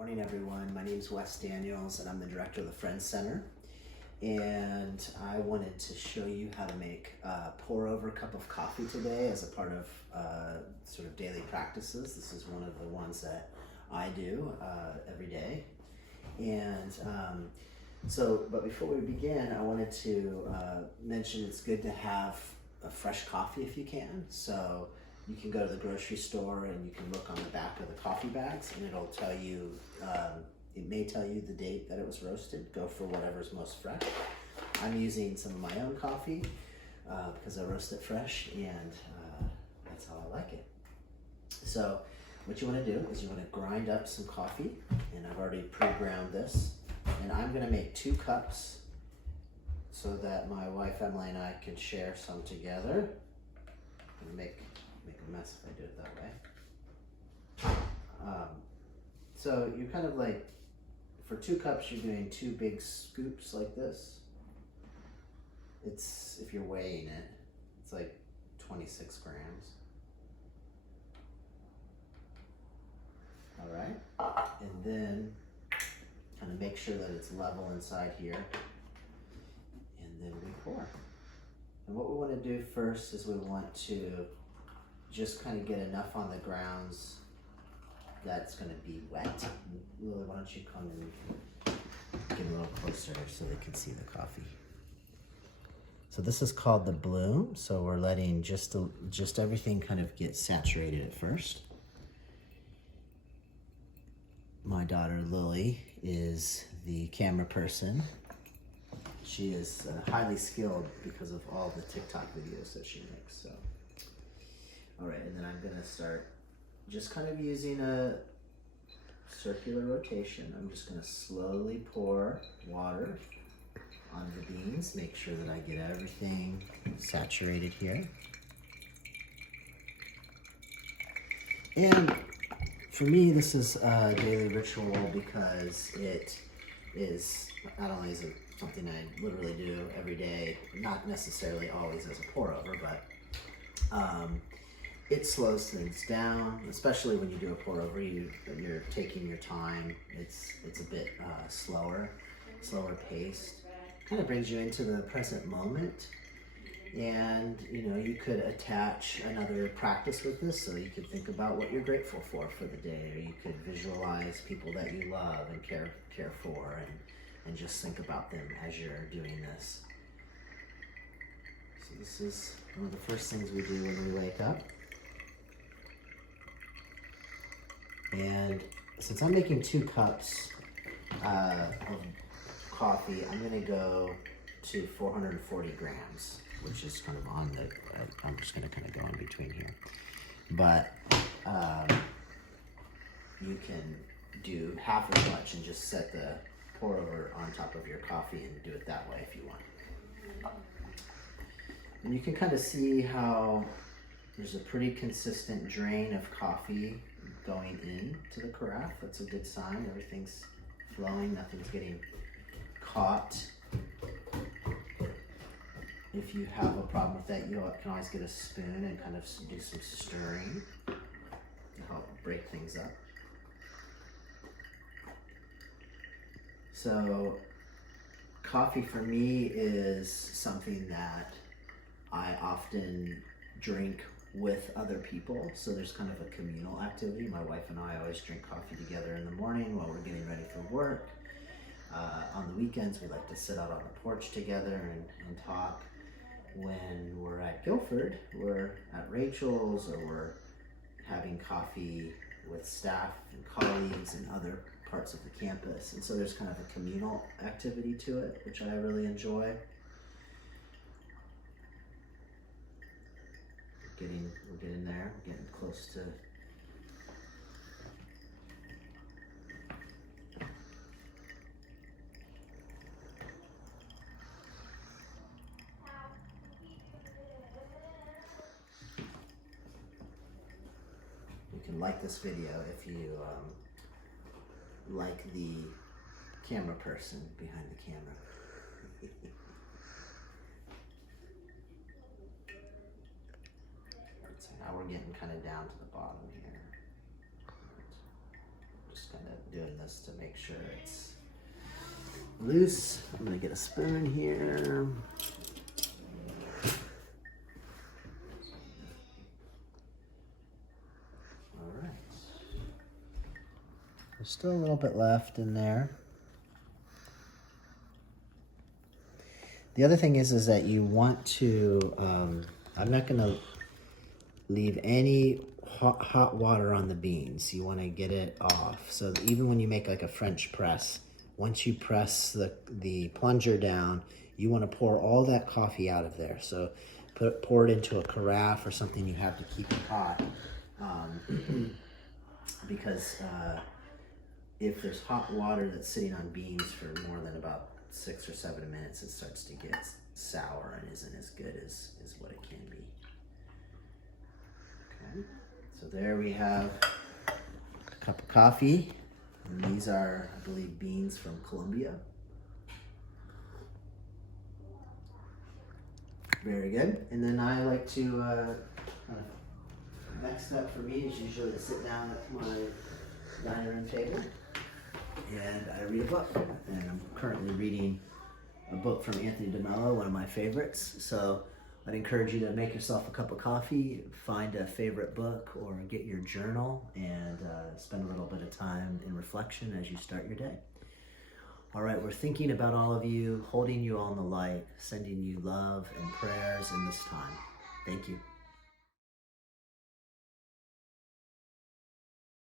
Morning, everyone. My name is Wess Daniels, and I'm the director of the Friends Center. And I wanted to show you how to make a pour-over cup of coffee today as a part of sort of daily practices. This is one of the ones that I do every day. And but before we begin, I wanted to mention it's good to have a fresh coffee if you can. So you can go to the grocery store and you can look on the back of the coffee bags and it'll tell you, it may tell you the date that it was roasted. Go for whatever's most fresh. I'm using some of my own coffee because I roast it fresh, and that's how I like it. So what you want to do is you want to grind up some coffee, and I've already pre-ground this, and I'm going to make 2 cups so that my wife Emily and I can share some together. I'm going to make a mess if I do it that way. So you're kind of like, for 2 cups you're doing 2 big scoops like this. It's, if you're weighing it, it's like 26 grams. All right, and then kind of make sure that it's level inside here, and then we pour. And what we want to do first is we want to just kind of get enough on the grounds that's going to be wet. Lily, why don't you come and get a little closer so they can see the coffee. So this is called the bloom. So we're letting just everything kind of get saturated at first. My daughter Lily is the camera person. She is highly skilled because of all the TikTok videos that she makes. So, all right, and then I'm gonna start just kind of using a circular rotation. I'm just gonna slowly pour water on the beans. Make sure that I get everything saturated here. And for me, this is a daily ritual because it is, not only is it something I literally do every day, not necessarily always as a pour over, but it slows things down, especially when you do a pour over. You're taking your time. It's a bit slower paced. Kind of brings you into the present moment. And you could attach another practice with this, so you could think about what you're grateful for the day, or you could visualize people that you love and care for, and just think about them as you're doing this. So this is one of the first things we do when we wake up. And since I'm making 2 cups of coffee, I'm going to go to 440 grams, which is kind of on the, I'm just going to kind of go in between here. But you can do half as much and just set the pour over on top of your coffee and do it that way if you want. And you can kind of see how there's a pretty consistent drain of coffee going into the carafe. That's a good sign. Everything's flowing, nothing's getting caught. If you have a problem with that, you can always get a spoon and kind of do some stirring to help break things up. So coffee for me is something that I often drink with other people. So there's kind of a communal activity. My wife and I always drink coffee together in the morning while we're getting ready for work. On the weekends, we like to sit out on the porch together and talk. When we're at Guilford, we're at Rachel's, or we're having coffee with staff and colleagues and other parts of the campus. And so there's kind of a communal activity to it, which I really enjoy. We're getting there, we're getting close to like this video if you like the camera person behind the camera. So now we're getting kind of down to the bottom here. just kind of doing this to make sure it's loose. I'm gonna get a spoon here. All right. There's still a little bit left in there. The other thing is that you want to, I'm not gonna leave any hot water on the beans. You wanna get it off. So that even when you make like a French press, once you press the plunger down, you wanna pour all that coffee out of there. So pour it into a carafe or something you have to keep it hot. Because if there's hot water that's sitting on beans for more than about 6 or 7 minutes, it starts to get sour and isn't as good as what it can be. Okay, so there we have a cup of coffee. And these are, I believe, beans from Colombia. Very good. And then I like to, next step for me is usually to sit down at my dining room table and I read a book. And I'm currently reading a book from Anthony DeMello, one of my favorites. So I'd encourage you to make yourself a cup of coffee, find a favorite book, or get your journal and spend a little bit of time in reflection as you start your day. All right, we're thinking about all of you, holding you all in the light, sending you love and prayers in this time. Thank you.